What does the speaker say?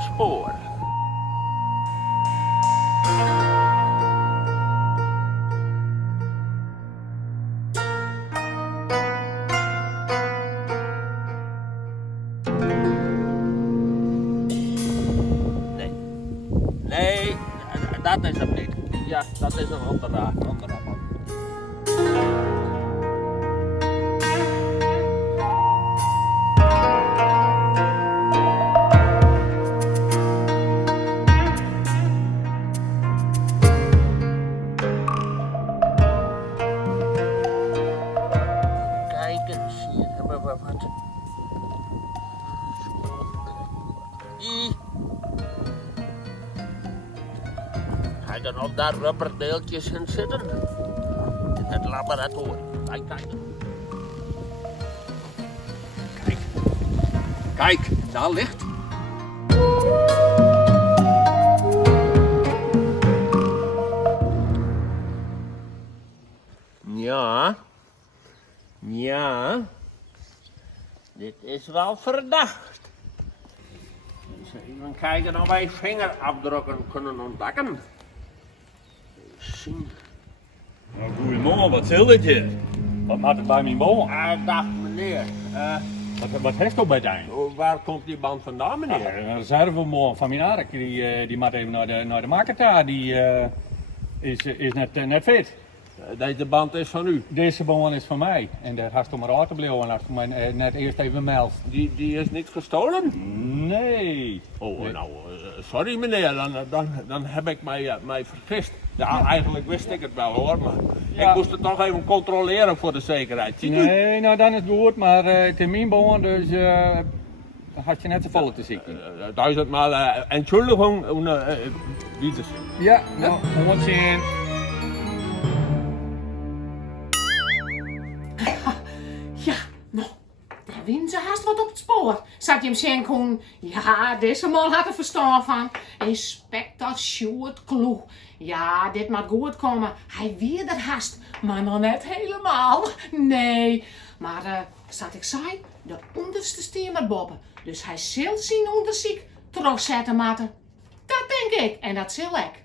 spoor. Nee. Nee, dat is hem niet. Ja, dat is een andere man. Kijk eens, hier hebben we wat. Die. Hij kan op daar rubberdeeltjes in zitten. In het laboratorium. Kijk. Kijk, daar ligt. Ja. Dit is wel verdacht. Dus even kijken of wij vingerafdrukken kunnen ontdekken. Zien. Nou, goedemorgen, wat zil dit hier? Wat maakt het bij mijn boom? Dag meneer. Wat heeft u bij jou? Waar komt die band vandaan meneer? Een reservemoor van mijn ark, die moet even naar de markt daar, die is net fit. Deze band is van u. Deze boom is van mij en daar had je maar uit te blijven als je mij net eerst even meldt. Die is niet gestolen? Nee. Oh, nou, sorry meneer, dan heb ik mij vergist. Ja, eigenlijk wist ik het wel hoor, maar Ja. ik moest het toch even controleren voor de zekerheid. Ziet u? Nee, nou dan is het goed, maar het is mijn boom, dus dan had je net z'n volle te zieken. 1000-maal Entschuldigung, Wiedersehen. Ja, nou, 110. Ja, nou, daar wien ze haast wat op het spoor. Zat je hem zien kon? Ja, deze man had er verstand van. Inspecteur Sjoerd Kloe. Ja, dit mag goed komen. Hij weer er haast, maar nog net helemaal. Nee, maar zat ik zei, de onderste stier boven. Dus hij zult zien onderzoek terugzetten, maten. Dat denk ik en dat zil ik.